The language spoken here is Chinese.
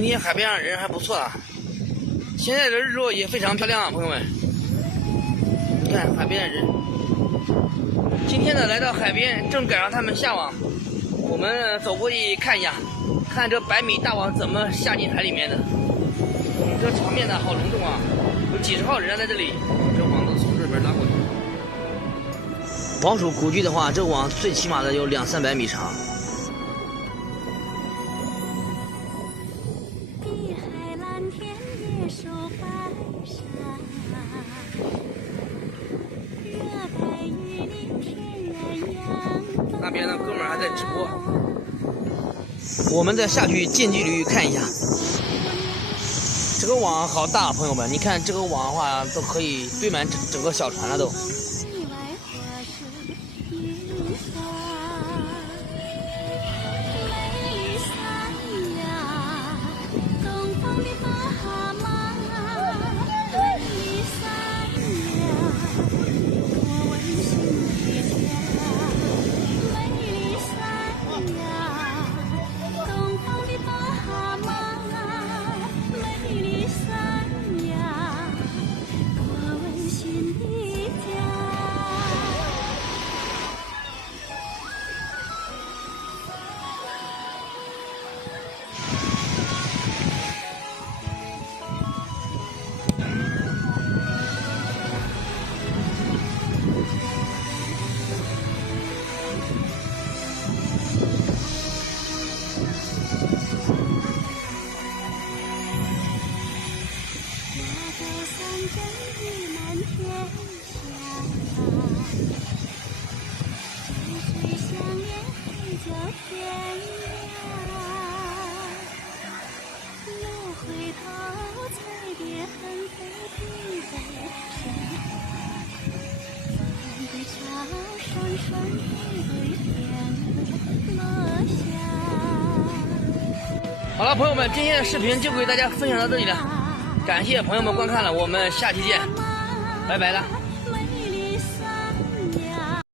今天海边上人还不错啊，现在的日落也非常漂亮啊，朋友们。你看海边的人，今天呢来到海边，正赶上他们下网，我们走过去看一下，看这100米大网怎么下进海里面的。这场面呢好隆重啊，有几十号人在这里，这网都从这边拉过去。网属估计的话，这网最起码的有200-300米长。那边的哥们儿还在直播，我们再下去近距离看一下。这个网好大，朋友们，你看这个网的话都可以堆满整个小船了都。好了，朋友们，今天的视频就给大家分享到这里了，感谢朋友们观看了，我们下期见，拜拜了。